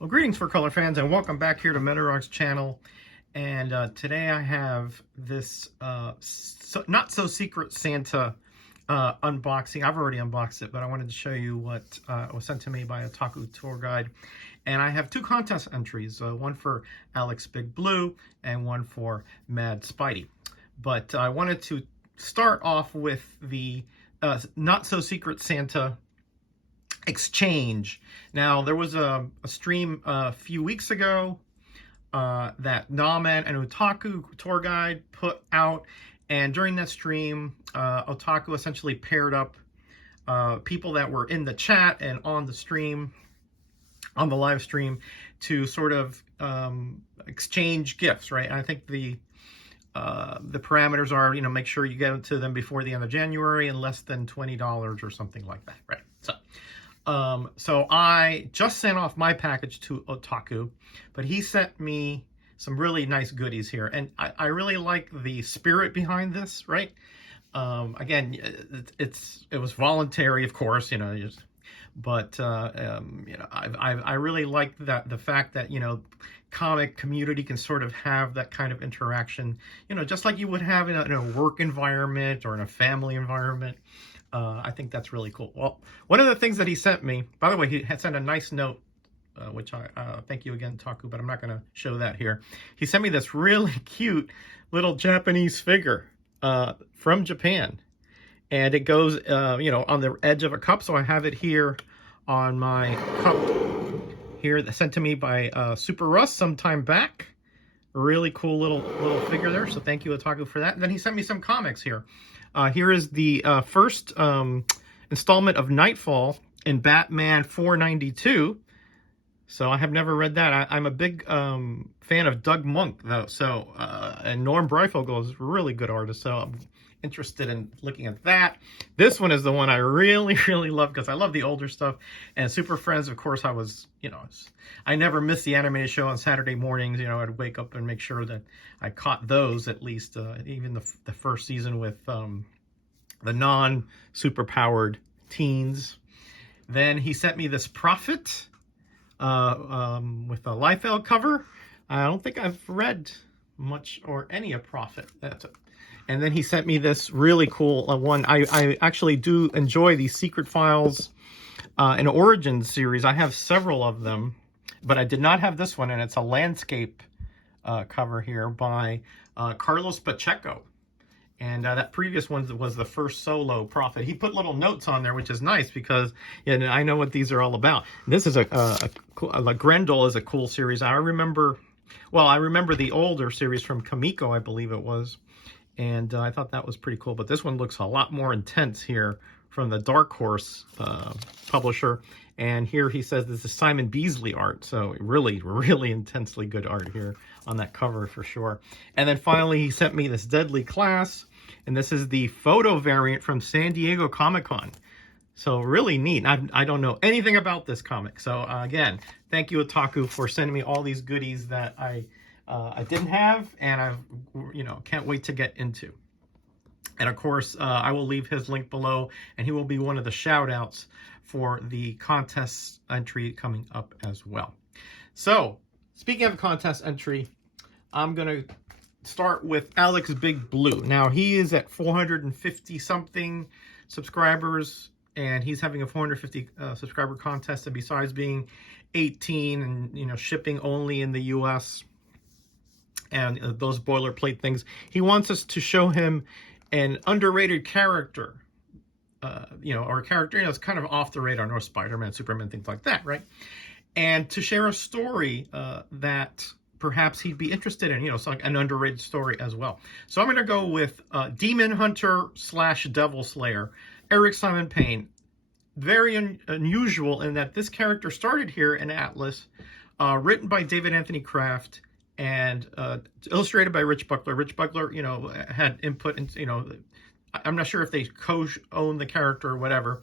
Well, greetings for color fans, and welcome back here to Metarog's channel. And today I have this not so secret Santa unboxing. I've already unboxed it, but I wanted to show you what was sent to me by Otaku Tour guide. And I have two contest entries, one for Alex Big Blue and one for MadSpidey. But I wanted to start off with the not so secret Santa exchange. Now, there was a stream a few weeks ago that Naman and Otaku Tour Guide put out, and during that stream, Otaku essentially paired up people that were in the chat and on the stream, on the live stream, to sort of exchange gifts, right? And I think the parameters are, make sure you get to them before the end of January and less than $20 or something like that, right? So I just sent off my package to Otaku, but he sent me some really nice goodies here, and I really like the spirit behind this, right? Again, it was voluntary, of course, but I really like the fact that comic community can sort of have that kind of interaction, just like you would have in a work environment or in a family environment. I think that's really cool. Well, one of the things that he sent me, by the way, he had sent a nice note, which I thank you again, Taku, but I'm not going to show that here. He sent me this really cute little Japanese figure from Japan, and it goes, on the edge of a cup. So I have it here on my cup here, that sent to me by Super Russ some time back. A really cool little figure there. So thank you, Otaku, for that. And then he sent me some comics here. Here is the first installment of Nightfall in Batman 492. So I have never read that. I'm a big fan of Doug Monk, though. So and Norm Breyfogle is a really good artist. So I'm interested in looking at that. This one is the one I really, really love because I love the older stuff. And Super Friends, of course, I never missed the animated show on Saturday mornings. I'd wake up and make sure that I caught those at least, even the first season with the non-super-powered teens. Then he sent me this Prophet with a Liefeld cover. I don't think I've read much or any of Prophet. That's it. And then he sent me this really cool one. I actually do enjoy these Secret Files and Origins series. I have several of them, but I did not have this one, and it's a landscape cover here by Carlos Pacheco. And that previous one was the first solo Prophet. He put little notes on there, which is nice because I know what these are all about. This is Grendel is a cool series. I remember the older series from Kamiko, I believe it was. And I thought that was pretty cool. But this one looks a lot more intense here from the Dark Horse publisher. And here he says this is Simon Beasley art. So really, really intensely good art here on that cover for sure. And then finally, he sent me this Deadly Class. And this is the photo variant from San Diego Comic-Con. So really neat. I don't know anything about this comic. So again, thank you, Otaku, for sending me all these goodies that I didn't have, and I can't wait to get into. And of course, I will leave his link below, and he will be one of the shout outs for the contest entry coming up as well. So speaking of contest entry, I'm going to start with Alex Big Blue. Now, he is at 450 something subscribers, and he's having a 450 subscriber contest. And besides being 18 and shipping only in the US, and those boilerplate things, he wants us to show him an underrated character, or a character, it's kind of off the radar, Spider-Man, Superman, things like that, right? And to share a story that perhaps he'd be interested in, so like an underrated story as well. So I'm going to go with Demon Hunter / Devil Slayer, Eric Simon Payne. Very unusual in that this character started here in Atlas, written by David Anthony Kraft, and illustrated by Rich Buckler. Rich Buckler, had input in, I'm not sure if they co-own the character or whatever,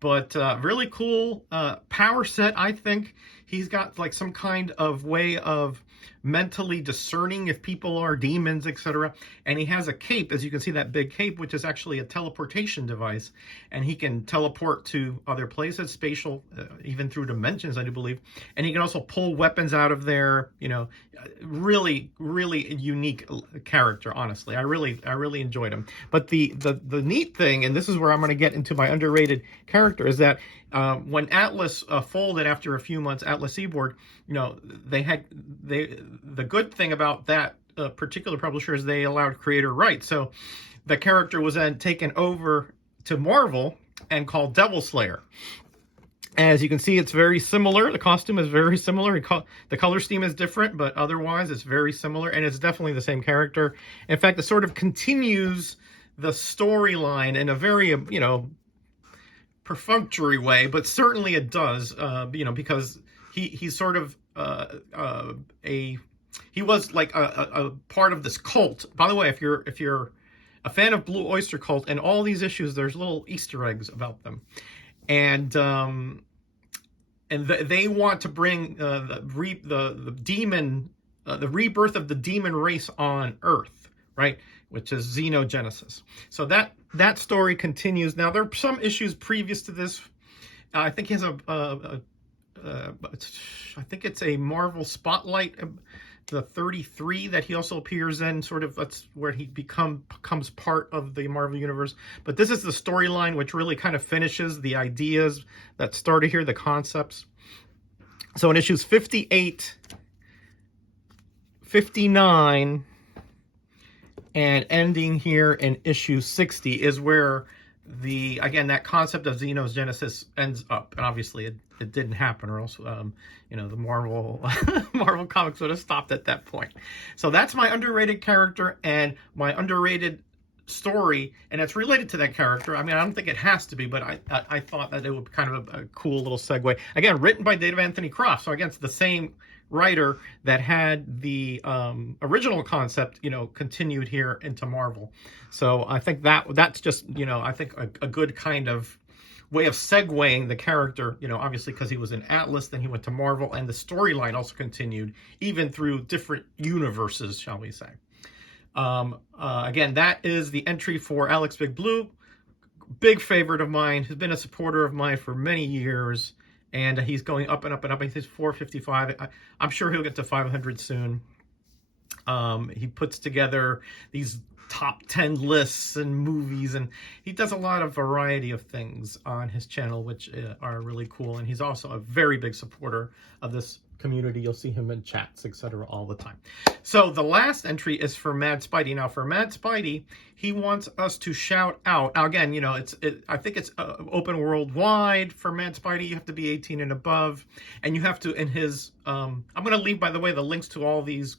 but really cool power set, I think. he's got like some kind of way of mentally discerning if people are demons, etc. And he has a cape, as you can see, that big cape, which is actually a teleportation device, and he can teleport to other places, spatial, even through dimensions, I do believe. And he can also pull weapons out of there. You know, really, really unique character. Honestly, I really enjoyed him. But the neat thing, and this is where I'm going to get into my underrated character, is that when Atlas folded after a few months, Atlas Seaboard, you know, the good thing about that particular publisher is they allowed creator rights. So the character was then taken over to Marvel and called Devil Slayer. As you can see, it's very similar. The costume is very similar. The color scheme is different, but otherwise it's very similar, and it's definitely the same character. In fact, it sort of continues the storyline in a very, you know, perfunctory way, but certainly it does, you know, because he's sort of he was like a part of this cult. By the way, if you're a fan of Blue Oyster Cult, and all these issues, there's little Easter eggs about them, and they want to bring the demon, the rebirth of the demon race on Earth, right? Which is Xenogenesis. So that story continues. Now, there are some issues previous to this. I think he has I think it's a Marvel Spotlight, the 33 that he also appears in. Sort of, that's where he becomes part of the Marvel Universe. But this is the storyline, which really kind of finishes the ideas that started here, the concepts. So in issues 58, 59, and ending here in issue 60 is where again, that concept of Xenogenesis ends up. And obviously it didn't happen, or else, you know, the Marvel comics would have stopped at that point. So that's my underrated character and my underrated story, and it's related to that character. I mean, I don't think it has to be, but I thought that it would be kind of a cool little segue. Again, written by David Anthony Croft. So again, it's the same writer that had the original concept, you know, continued here into Marvel. So I think that's just, you know, I think a good kind of way of segueing the character, you know, obviously because he was in Atlas, then he went to Marvel, and the storyline also continued even through different universes, shall we say. Again, that is the entry for Alex Big Blue. Big favorite of mine, has been a supporter of mine for many years, and he's going up and up and up. He's 455. I'm sure he'll get to 500 soon. He puts together these top 10 lists and movies, and he does a lot of variety of things on his channel, which are really cool. And he's also a very big supporter of this community. You'll see him in chats, etc., all the time. So the last entry is for MadSpidey. Now, for MadSpidey, he wants us to shout out. Now, again, you know, I think it's open worldwide for MadSpidey. You have to be 18 and above, and you have to, in his, I'm going to leave, by the way, the links to all these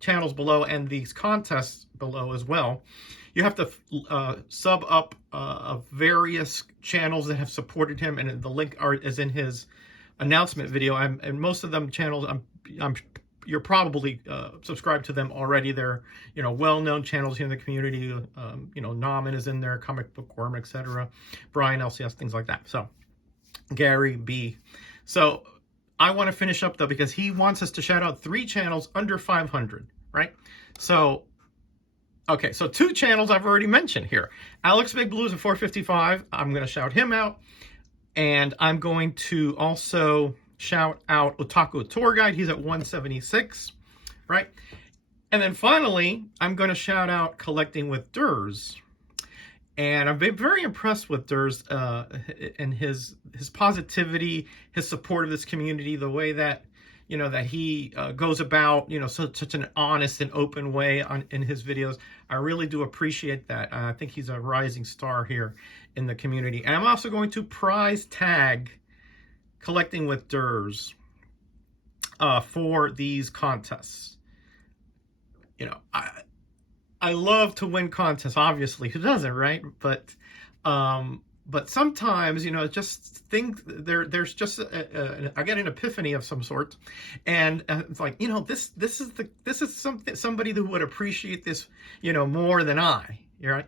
channels below and these contests below as well. You have to sub up various channels that have supported him, and the link is in his announcement video. And most of them channels, you're probably subscribed to them already. They're, you know, well-known channels here in the community. You know, Naman is in there, Comic Book Worm, etc. Brian LCS, things like that. So Gary B. So I want to finish up though, because he wants us to shout out 3 channels under 500, right? So, okay, so 2 channels I've already mentioned here. Alex Big Blues at 455. I'm going to shout him out. And I'm going to also shout out Otaku Tour Guide. He's at 176, right? And then finally, I'm going to shout out Collecting with Durs. And I've been very impressed with Durs and his positivity, his support of this community, the way that, you know, that he goes about, you know, such an honest and open way in his videos. I really do appreciate that. I think he's a rising star here in the community. And I'm also going to prize tag Collecting with Durs for these contests. You know, I love to win contests, obviously. Who doesn't, right? But sometimes, you know, just things, there's just I get an epiphany of some sort, and it's like, you know, this is somebody who would appreciate this, you know, more than I. You're right.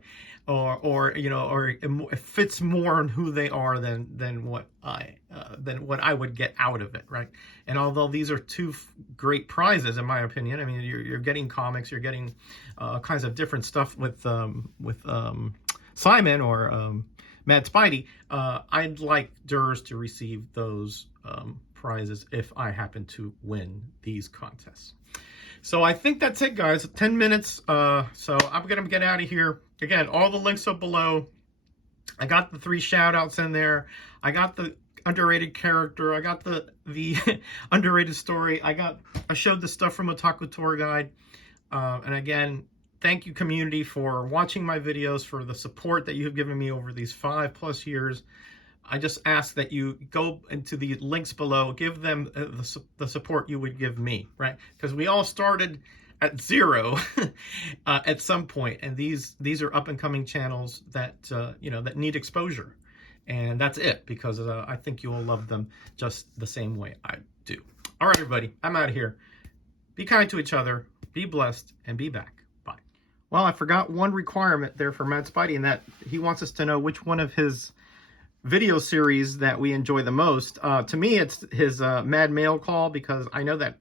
or you know, or it fits more on who they are than what I would get out of it, right? And although these are two great prizes, in my opinion, I mean, you're getting comics, you're getting kinds of different stuff with Simon or MadSpidey. I'd like Durs to receive those prizes if I happen to win these contests. So I think that's it, guys. 10 minutes. So I'm going to get out of here. Again, all the links are below. I got the 3 shout-outs in there. I got the underrated character. I got the underrated story. I showed the stuff from Otaku Tour Guide. And again, thank you, community, for watching my videos, for the support that you have given me over these 5+ years. I just ask that you go into the links below, give them the support you would give me, right? Because we all started at 0 at some point, and these are up and coming channels that you know, that need exposure, and that's it. Because I think you will love them just the same way I do. All right, everybody, I'm out of here. Be kind to each other, be blessed, and be back. Bye. Well, I forgot one requirement there for MadSpidey, and that he wants us to know which one of his video series that we enjoy the most. To me, it's his Mad Mail Call, because I know that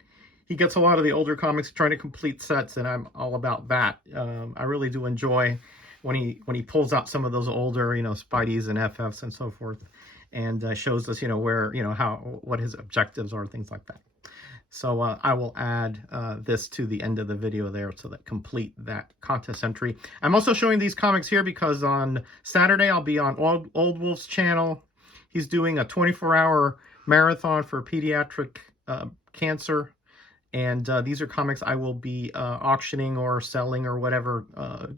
he gets a lot of the older comics trying to complete sets, and I'm all about that. I really do enjoy when he pulls out some of those older, you know, Spideys and FFs and so forth, and shows us, you know, where, you know, what his objectives are, things like that. So I will add this to the end of the video there, so that complete that contest entry. I'm also showing these comics here because on Saturday I'll be on Old Wolf's channel. He's doing a 24-hour marathon for pediatric cancer. And these are comics I will be auctioning or selling or whatever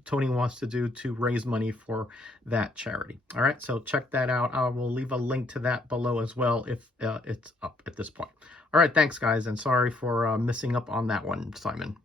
Tony wants to do to raise money for that charity. All right, so check that out. I will leave a link to that below as well if it's up at this point. All right, thanks, guys, and sorry for missing up on that one, Simon.